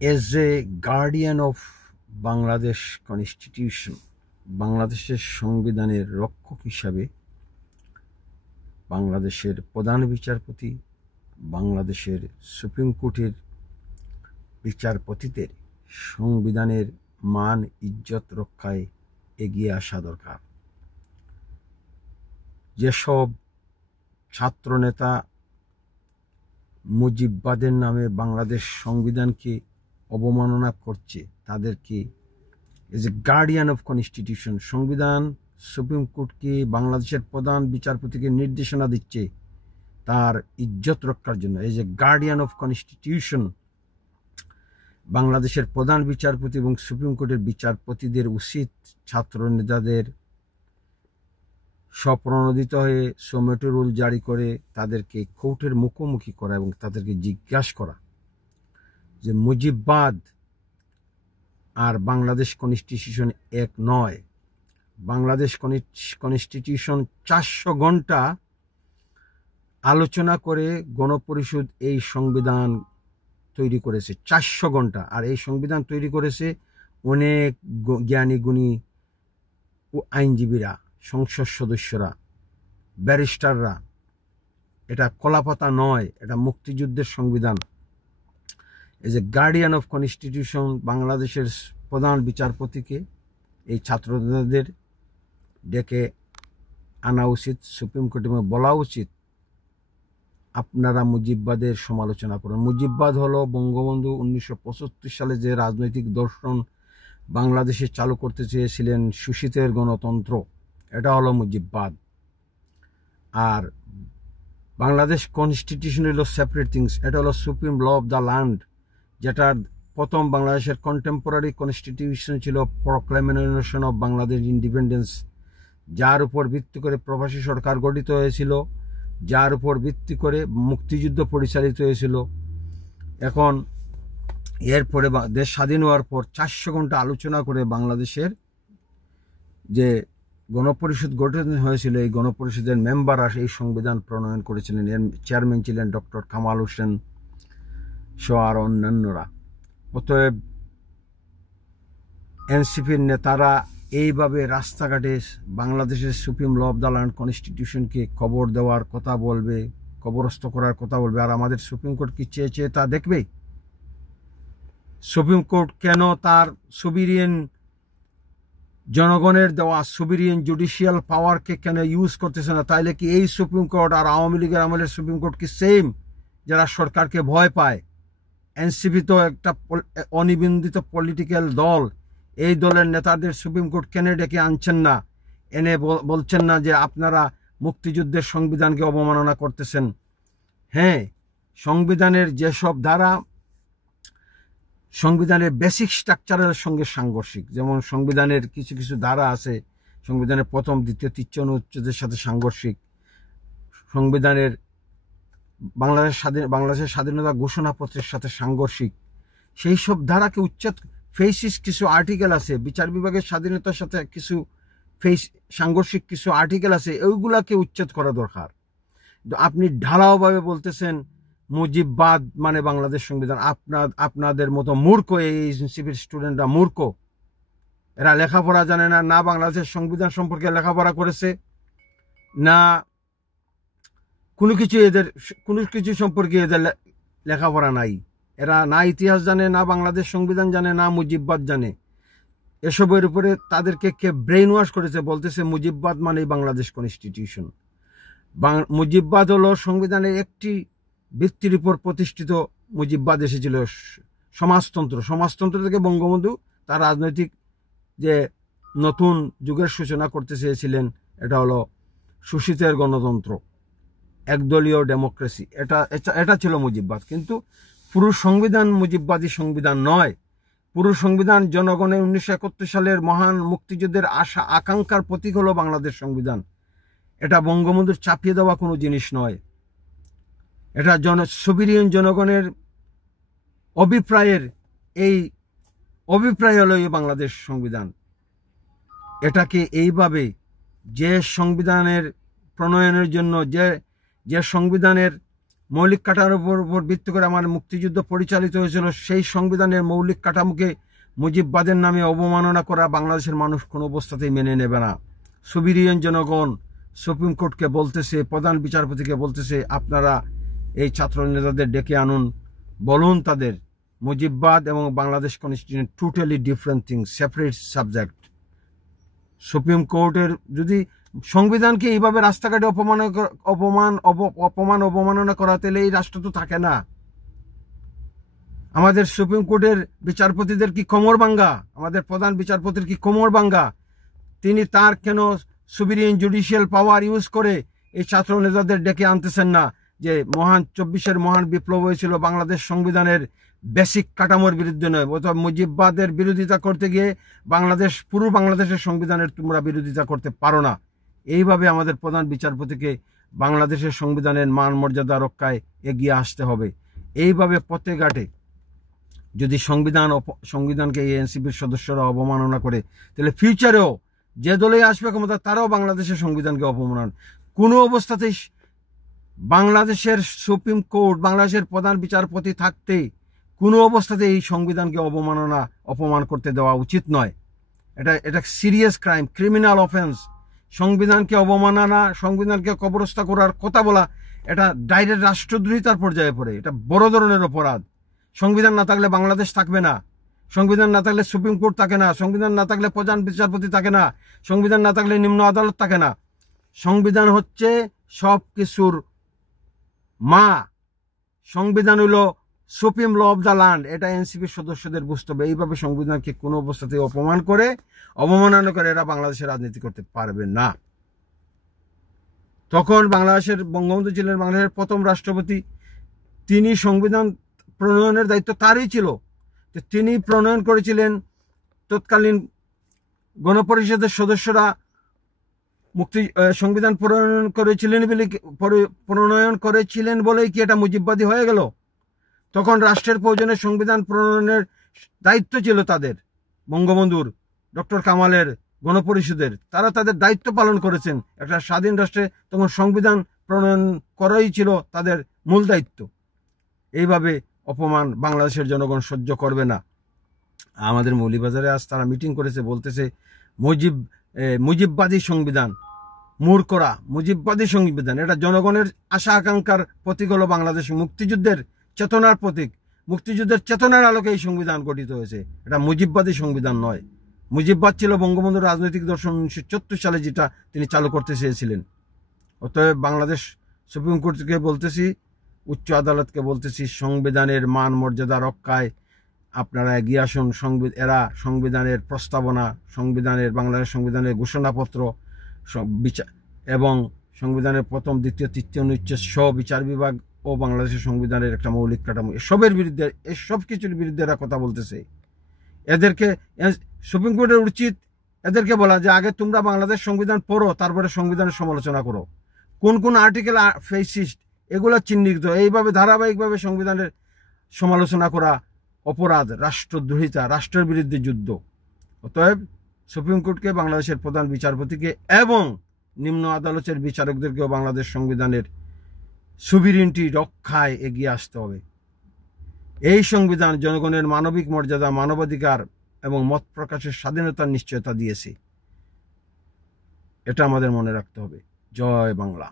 As a guardian of Bangladesh Constitution, বাংলাদেশের সংবিধানের রক্ষক হিসাবে বাংলাদেশের প্রধান বিচারপতি, বাংলাদেশের সুপ্রিম কোর্টের বিচারপতিদের সংবিধানের মান ইজ্জত রক্ষায় এগিয়ে আসা দরকার। যেসব ছাত্রনেতা মুজিববাদের নামে বাংলাদেশ সংবিধানকে অবমাননা করছে তাদেরকে as a guardian of constitution সংবিধান সুপ্রিম কোর্টকে বাংলাদেশের প্রধান বিচারপতিকে নির্দেশনা দিচ্ছে তার ইজ্জত রক্ষার জন্য। As a guardian of constitution বাংলাদেশের প্রধান বিচারপতি এবং সুপ্রিম কোর্টের বিচারপতিদের উচিত ছাত্র নেতাদের স্বপ্রণোদিত হয়ে সোমেটো রুল জারি করে তাদেরকে কোর্টের মুখোমুখি করা এবং তাদেরকে জিজ্ঞাসা করা যে মুজিববাদ আর বাংলাদেশ কনস্টিটিউশন এক নয়। বাংলাদেশ কনস্টিটিউশন 400 ঘন্টা আলোচনা করে গণপরিষদ এই সংবিধান তৈরি করেছে, 400 ঘন্টা। আর এই সংবিধান তৈরি করেছে অনেক জ্ঞানী গুণী আইনজীবীরা, সংসদ সদস্যরা, ব্যারিস্টাররা। এটা কলাপাতা নয়, এটা মুক্তিযুদ্ধের সংবিধান। As a guardian of constitution বাংলাদেশের প্রধান বিচারপতিকে এই ছাত্রদের ডেকে আনা উচিত, সুপ্রিম কোর্টে বলা উচিত আপনারা মুজিববাদের সমালোচনা করুন। মুজিববাদ হলো বঙ্গবন্ধু 1975 সালে যে রাজনৈতিক দর্শন বাংলাদেশে চালু করতে চেয়েছিলেন, শোষিতের গণতন্ত্র, এটা হলো মুজিববাদ। আর বাংলাদেশ কনস্টিটিউশন হলো সেপারেট থিংস, এটা হলো supreme law of the land, যেটা প্রথম বাংলাদেশের কন্টেম্পোরারি কনস্টিটিউশন ছিল প্রক্লেমেশন অফ বাংলাদেশ ইন্ডিপেন্ডেন্স, যার উপর ভিত্তি করে প্রবাসী সরকার গঠিত হয়েছিল, যার উপর ভিত্তি করে মুক্তিযুদ্ধ পরিচালিত হয়েছিল। এখন এরপরে দেশ স্বাধীন হওয়ার পর 400 ঘন্টা আলোচনা করে বাংলাদেশের যে গণপরিষদ গঠন হয়েছিল, এই গণপরিষদের মেম্বাররা এই সংবিধান প্রণয়ন করেছিলেন। এর চেয়ারম্যান ছিলেন ডক্টর কামাল হোসেন সহ আর অন্যান্যরা। অতএব এনসিপির নেতারা এইভাবে রাস্তাঘাটে বাংলাদেশের supreme law of the land কনস্টিটিউশনকে কবর দেওয়ার কথা বলবে, কবরস্থ করার কথা বলবে। আর আমাদের সুপ্রিম কোর্ট কি চেয়ে চেয়ে তা দেখবে? সুপ্রিম কোর্ট কেন তার সুবিরিয়ান জনগণের দেওয়া সুবিরিয়ান জুডিশিয়াল পাওয়ারকে কেন ইউজ করতেছে না? তাইলে কি এই সুপ্রিম কোর্ট আর আওয়ামী লীগের আমলের সুপ্রিম কোর্ট কি সেম, যারা সরকারকে ভয় পায়? এনসিপি তো একটা অনিবন্ধিত পলিটিক্যাল দল, এই দলের নেতাদের সুপ্রিম কোর্ট কেন ডেকে আনছেন না? এনে বলছেন না যে আপনারা মুক্তিযুদ্ধের সংবিধানকে অবমাননা করতেছেন? হ্যাঁ, সংবিধানের যেসব ধারা সংবিধানের বেসিক স্ট্রাকচারের সঙ্গে সাংঘর্ষিক, যেমন সংবিধানের কিছু কিছু ধারা আছে সংবিধানের প্রথম, দ্বিতীয়, তৃতীয় অনুচ্ছেদের সাথে সাংঘর্ষিক, সংবিধানের বাংলাদেশের স্বাধীনতা ঘোষণাপত্রের সাথে সাংঘর্ষিক, সেই সব ধারাকে উচ্ছেদ। ফেসিস কিছু আর্টিকেল আছে, বিচার বিভাগের স্বাধীনতার সাথে কিছু সাংঘর্ষিক কিছু আর্টিকেল আছে, ওইগুলাকে উচ্ছেদ করা দরকার। আপনি ঢালাওভাবে বলতেছেন মুজিববাদ মানে বাংলাদেশ সংবিধান। আপনাদের মতো মূর্খ এই এনসিপির স্টুডেন্টরা মূর্খ, এরা লেখাপড়া জানে না, না বাংলাদেশের সংবিধান সম্পর্কে লেখাপড়া করেছে, না কোনো কিছু সম্পর্কে এদের লেখাপড়া নাই। এরা না ইতিহাস জানে, না বাংলাদেশ সংবিধান জানে, না মুজিববাদ জানে। এসবের উপরে তাদেরকে কে ব্রেইন ওয়াশ করেছে, বলতেছে মুজিববাদ মানেই বাংলাদেশ কনস্টিটিউশন। মুজিববাদ হলো সংবিধানের একটি ভিত্তির উপর প্রতিষ্ঠিত। মুজিববাদ এসেছিল সমাজতন্ত্র থেকে বঙ্গবন্ধু তার রাজনৈতিক যে নতুন যুগের সূচনা করতে চেয়েছিলেন, এটা হলো শোষিতের গণতন্ত্র, একদলীয় ডেমোক্রেসি, এটা ছিল মুজিববাদ। কিন্তু পুরো সংবিধান মুজিববাদী সংবিধান নয়। পুরো সংবিধান জনগণের 1971 সালের মহান মুক্তিযুদ্ধের আশা আকাঙ্ক্ষার প্রতীক হলো বাংলাদেশ সংবিধান। এটা বঙ্গবন্ধুর চাপিয়ে দেওয়া কোনো জিনিস নয়, এটা সুবিরিয়ান জনগণের অভিপ্রায় হলো এই বাংলাদেশ সংবিধান। এটাকে এইভাবে যে সংবিধানের প্রণয়নের জন্য যে সংবিধানের মৌলিক কাঠামোর উপর ভিত্তি করে আমার মুক্তিযুদ্ধ পরিচালিত হয়েছিল, সেই সংবিধানের মৌলিক কাঠামোকে মুজিববাদের নামে অবমাননা করা বাংলাদেশের মানুষ কোনো অবস্থাতেই মেনে নেবে না। সুবিরিয়ন জনগণ সুপ্রিম কোর্টকে বলতেছে, প্রধান বিচারপতিকে বলতেছে, আপনারা এই ছাত্র নেতাদের ডেকে আনুন, বলুন তাদের মুজিববাদ এবং Bangladesh constitution totally different thing, separate subject. Supreme কোর্টের যদি সংবিধানকে এইভাবে রাস্তাঘাটে অপমাননা করা, তাহলে এই রাষ্ট্র তো থাকে না। আমাদের সুপ্রিম কোর্টের বিচারপতিদের কি কোমর ভাঙ্গা? আমাদের প্রধান বিচারপতির কি কোমর ভাঙ্গা? তিনি তার কেন সুবিরিয়ন জুডিশিয়াল পাওয়ার ইউজ করে এই ছাত্র নেতাদের ডেকে আনতেছেন না যে 24-এর মহান বিপ্লব হয়েছিল বাংলাদেশ সংবিধানের বেসিক কাঠামোর বিরুদ্ধে নয়, অথবা মুজিববাদের বিরোধিতা করতে গিয়ে পুরো বাংলাদেশের সংবিধানের তোমরা বিরোধিতা করতে পারো না। এইভাবে আমাদের প্রধান বিচারপতিকে বাংলাদেশের সংবিধানের মান মর্যাদা রক্ষায় এগিয়ে আসতে হবে। এইভাবে পথে ঘাটে যদি সংবিধানকে এই এনসিপির সদস্যরা অবমাননা করে, তাহলে ফিউচারেও যে দলেই আসবে ক্ষমতা তারাও বাংলাদেশের সংবিধানকে অপমান। কোনো অবস্থাতেই বাংলাদেশের সুপ্রিম কোর্ট, বাংলাদেশের প্রধান বিচারপতি থাকতে কোনো অবস্থাতে এই সংবিধানকে অপমান করতে দেওয়া উচিত নয়। এটা সিরিয়াস ক্রাইম, ক্রিমিনাল অফেন্স। সংবিধানকে অবমাননা, সংবিধানকে কবরস্থ করার কথা বলা, এটা ডাইরেক্ট রাষ্ট্রদ্রোহিতার পর্যায়ে পড়ে। এটা বড় ধরনের অপরাধ। সংবিধান না থাকলে বাংলাদেশ থাকবে না, সংবিধান না থাকলে সুপ্রিম কোর্ট থাকে না, সংবিধান না থাকলে প্রধান বিচারপতি থাকে না, সংবিধান না থাকলে নিম্ন আদালত থাকে না। সংবিধান হচ্ছে সব কিছুর মা। সংবিধান হলো supreme law of the land. এটা এনসিপির সদস্যদের বুঝতে হবে। এইভাবে সংবিধানকে কোনো অবস্থাতে অবমাননা করে এরা বাংলাদেশের রাজনীতি করতে পারবে না। তখন বাংলাদেশের বঙ্গবন্ধু ছিলেন বাংলাদেশের প্রথম রাষ্ট্রপতি, তিনি সংবিধান প্রণয়নের দায়িত্ব তারই ছিল। তিনি প্রণয়ন করেছিলেন, তৎকালীন গণপরিষদের সদস্যরা সংবিধান প্রণয়ন করেছিলেন বলেই কি এটা মুজিববাদী হয়ে গেল? তখন রাষ্ট্রের প্রয়োজনে সংবিধান প্রণয়নের দায়িত্ব ছিল তাদের, বঙ্গবন্ধুর, ডক্টর কামালের, গণপরিষদের। তারা তাদের দায়িত্ব পালন করেছেন। একটা স্বাধীন রাষ্ট্রে তখন সংবিধান প্রণয়ন করাই ছিল তাদের মূল দায়িত্ব। এইভাবে অপমান বাংলাদেশের জনগণ সহ্য করবে না। আমাদের মৌলভীবাজারে আজ তারা মিটিং করেছে, বলতেছে মুজিববাদী সংবিধান, মূর্খরা, মুজিববাদী সংবিধান। এটা জনগণের আশা আকাঙ্ক্ষার প্রতীক হলো বাংলাদেশ, মুক্তিযুদ্ধের চেতনার প্রতীক। মুক্তিযুদ্ধের চেতনার আলোকে এই সংবিধান গঠিত হয়েছে। এটা মুজিববাদী সংবিধান নয়। মুজিববাদ ছিল বঙ্গবন্ধুর রাজনৈতিক দর্শন 1974 সালে, যেটা তিনি চালু করতে চেয়েছিলেন। অতএব বাংলাদেশ সুপ্রিম কোর্টকে বলতেছি, উচ্চ আদালতকে বলতেছি, সংবিধানের মান মর্যাদা রক্ষায় আপনারা এগিয়ে আসুন। এরা সংবিধানের প্রস্তাবনা, বাংলাদেশ সংবিধানের ঘোষণাপত্র এবং সংবিধানের প্রথম, দ্বিতীয়, তৃতীয় অনুচ্ছেদ সহ বিচার বিভাগ ও বাংলাদেশের সংবিধানের একটা মৌলিক কাঠামো, এসব কিছুর বিরুদ্ধে এরা কথা বলতেছে। এদেরকে সুপ্রিম কোর্টের উচিত এদেরকে বলা যে আগে তোমরা বাংলাদেশ সংবিধান পড়ো, তারপরে সংবিধানের সমালোচনা করো। কোন কোন আর্টিকেল ফেসিস্ট এগুলো চিহ্নিত। এইভাবে ধারাবাহিকভাবে সংবিধানের সমালোচনা করা অপরাধ, রাষ্ট্রদ্রোহিতা, রাষ্ট্রের বিরুদ্ধে যুদ্ধ। অতএব সুপ্রিম কোর্টকে, বাংলাদেশের প্রধান বিচারপতিকে এবং নিম্ন আদালতের বিচারকদেরকেও বাংলাদেশ সংবিধানের সুবিরিয়নিটি রক্ষায় এগিয়ে আসতে হবে। এই সংবিধান জনগণের মানবিক মর্যাদা, মানবাধিকার এবং মত প্রকাশের স্বাধীনতার নিশ্চয়তা দিয়েছে। এটা আমাদের মনে রাখতে হবে। জয় বাংলা।